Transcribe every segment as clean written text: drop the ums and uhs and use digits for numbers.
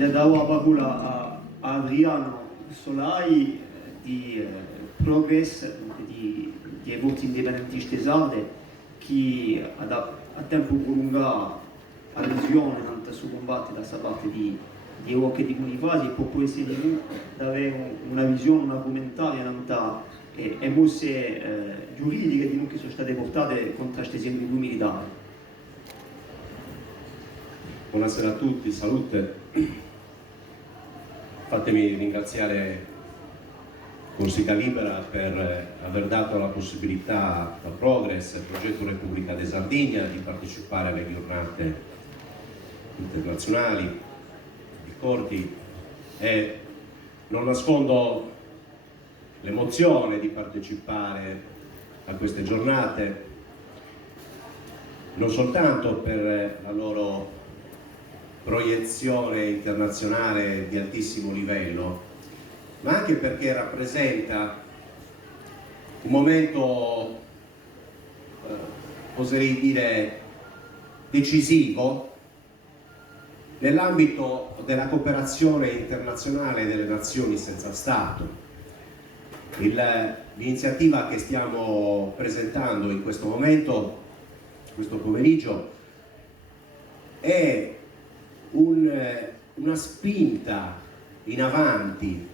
le dau la parola a Adriano Solai di Progress, di voti indipendentisti sarde, che a tempo prolungato a lesione su combattere da questa parte di Europa e di Unifasi, e può essere di avere una visione, una commentaria e mosse giuridiche di che sono state portate contro questi esempi militari. Buonasera a tutti, salute. Fatemi ringraziare Corsica Libera per aver dato la possibilità a Progress, al progetto Repubblica de Sardegna, di partecipare alle giornate internazionali di corti, e non nascondo l'emozione di partecipare a queste giornate, non soltanto per la loro proiezione internazionale di altissimo livello, ma anche perché rappresenta un momento, oserei dire, decisivo nell'ambito della cooperazione internazionale delle nazioni senza Stato. L'iniziativa che stiamo presentando in questo momento, questo pomeriggio, è una spinta in avanti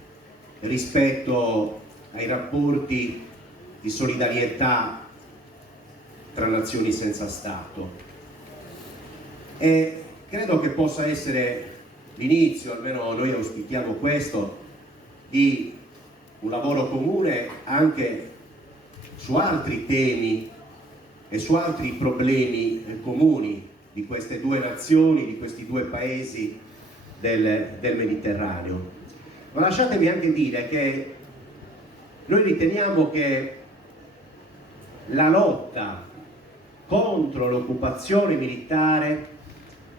rispetto ai rapporti di solidarietà tra nazioni senza Stato, e credo che possa essere l'inizio, almeno noi auspichiamo questo, di un lavoro comune anche su altri temi e su altri problemi comuni di queste due nazioni, di questi due paesi del Mediterraneo. Ma lasciatemi anche dire che noi riteniamo che la lotta contro l'occupazione militare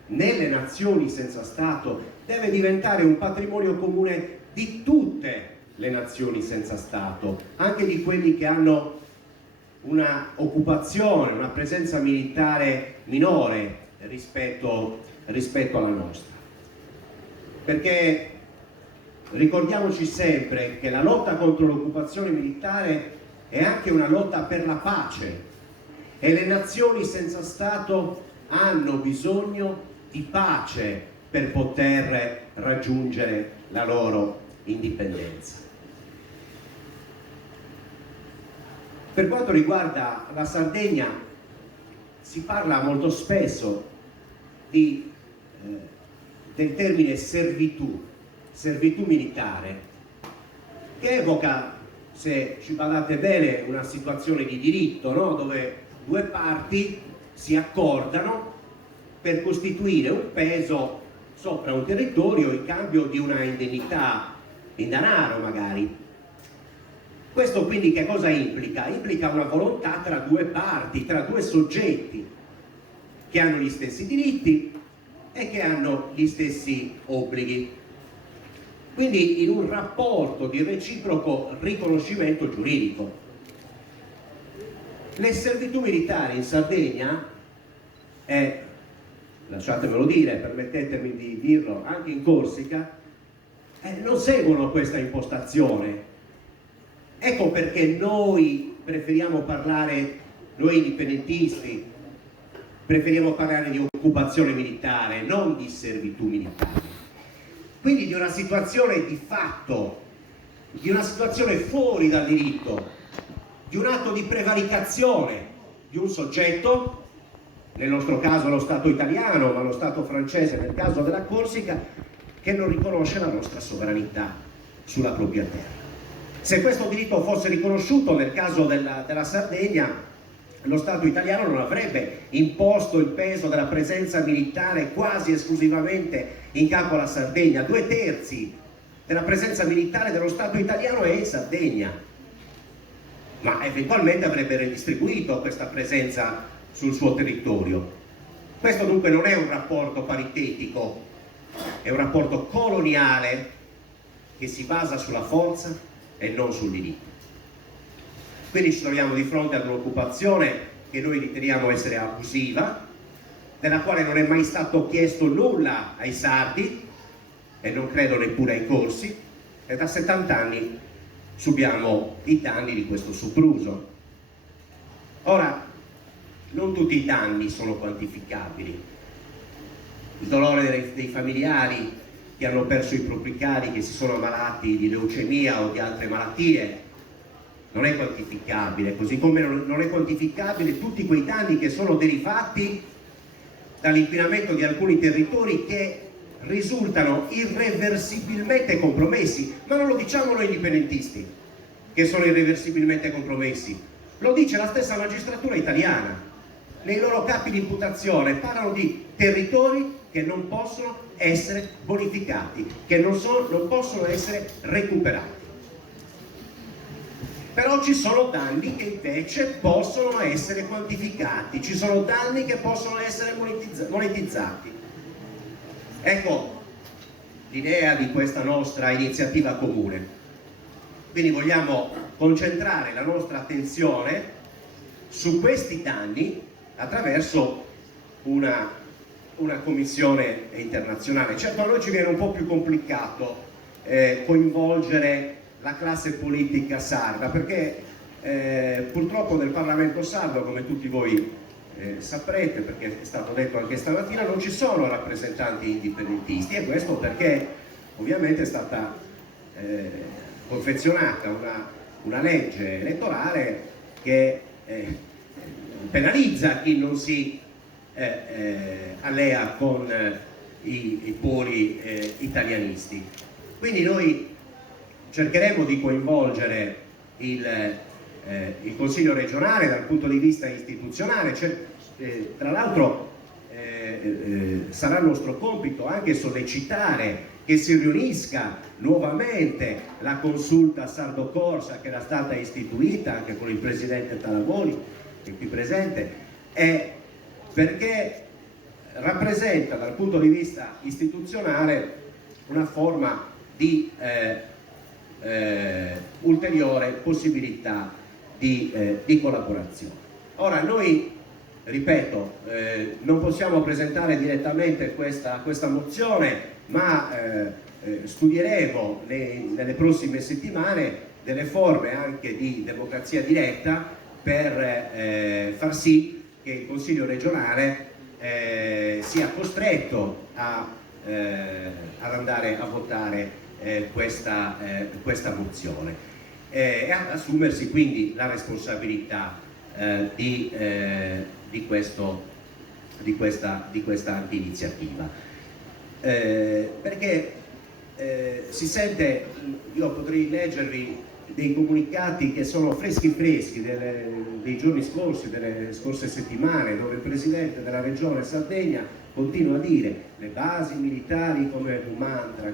nelle nazioni senza Stato deve diventare un patrimonio comune di tutte le nazioni senza Stato, anche di quelli che hanno una occupazione, una presenza militare minore rispetto alla nostra. Perché ricordiamoci sempre che la lotta contro l'occupazione militare è anche una lotta per la pace, e le nazioni senza Stato hanno bisogno di pace per poter raggiungere la loro indipendenza. Per quanto riguarda la Sardegna, si parla molto spesso del termine servitù militare, che evoca, se ci badate bene, una situazione di diritto, no? Dove due parti si accordano per costituire un peso sopra un territorio in cambio di una indennità in denaro magari. Questo quindi che cosa implica? Implica una volontà tra due parti, tra due soggetti che hanno gli stessi diritti e che hanno gli stessi obblighi. Quindi in un rapporto di reciproco riconoscimento giuridico. Le servitù militari in Sardegna, e lasciatemelo dire, permettetemi di dirlo, anche in Corsica, non seguono questa impostazione. Ecco perché noi preferiamo parlare, noi indipendentisti, preferiamo parlare di occupazione militare, non di servitù militare. Quindi di una situazione di fatto, di una situazione fuori dal diritto, di un atto di prevaricazione di un soggetto, nel nostro caso lo Stato italiano, ma lo Stato francese nel caso della Corsica, che non riconosce la nostra sovranità sulla propria terra. Se questo diritto fosse riconosciuto nel caso della Sardegna, lo Stato italiano non avrebbe imposto il peso della presenza militare quasi esclusivamente in capo alla Sardegna. 2/3 della presenza militare dello Stato italiano è in Sardegna, ma eventualmente avrebbe redistribuito questa presenza sul suo territorio. Questo dunque non è un rapporto paritetico, è un rapporto coloniale che si basa sulla forza e non sul diritto. Quindi ci troviamo di fronte ad un'occupazione che noi riteniamo essere abusiva, della quale non è mai stato chiesto nulla ai sardi, e non credo neppure ai corsi, e da 70 anni subiamo i danni di questo sopruso. Ora, non tutti i danni sono quantificabili. Il dolore dei familiari che hanno perso i propri cari, che si sono ammalati di leucemia o di altre malattie, non è quantificabile, così come non è quantificabile tutti quei danni che sono derivati dall'inquinamento di alcuni territori che risultano irreversibilmente compromessi. Ma non lo diciamo noi indipendentisti che sono irreversibilmente compromessi, lo dice la stessa magistratura italiana. Nei loro capi di imputazione parlano di territori che non possono essere bonificati, che non possono essere recuperati. Però ci sono danni che invece possono essere quantificati, ci sono danni che possono essere monetizzati. Ecco l'idea di questa nostra iniziativa comune. Quindi vogliamo concentrare la nostra attenzione su questi danni attraverso una commissione internazionale. Certo, a noi ci viene un po' più complicato coinvolgere la classe politica sarda, perché purtroppo nel Parlamento sardo, come tutti voi saprete, perché è stato detto anche stamattina, non ci sono rappresentanti indipendentisti, e questo perché ovviamente è stata confezionata una legge elettorale che penalizza chi non si allea con i poli italianisti. Quindi noi cercheremo di coinvolgere il Consiglio regionale dal punto di vista istituzionale. Tra l'altro sarà nostro compito anche sollecitare che si riunisca nuovamente la consulta sardo-corsa che era stata istituita anche con il presidente Talamoni, che è qui presente, perché rappresenta dal punto di vista istituzionale una forma di ulteriore possibilità di collaborazione. Ora noi, ripeto, non possiamo presentare direttamente questa mozione, ma studieremo nelle prossime settimane delle forme anche di democrazia diretta per far sì che il Consiglio regionale sia costretto ad andare a votare questa mozione e ad assumersi quindi la responsabilità di questa iniziativa. Perché si sente, io potrei leggervi dei comunicati che sono freschi dei giorni scorsi, delle scorse settimane, dove il presidente della regione Sardegna continua a dire: le basi militari, come un mantra,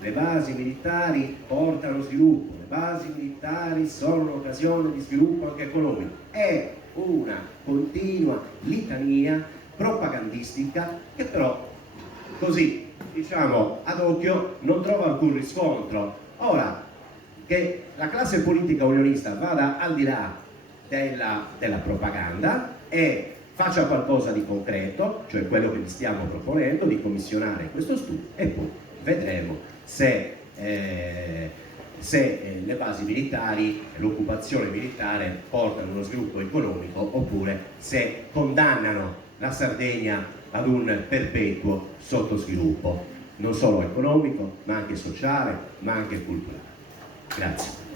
le basi militari portano sviluppo, le basi militari sono un'occasione di sviluppo anche economico. È una continua litania propagandistica che però, così diciamo ad occhio, non trova alcun riscontro. Ora, che la classe politica unionista vada al di là della propaganda e faccia qualcosa di concreto, cioè quello che vi stiamo proponendo, di commissionare questo studio, e poi vedremo se le basi militari, l'occupazione militare portano uno sviluppo economico oppure se condannano la Sardegna ad un perpetuo sottosviluppo, non solo economico, ma anche sociale, ma anche culturale. Grazie.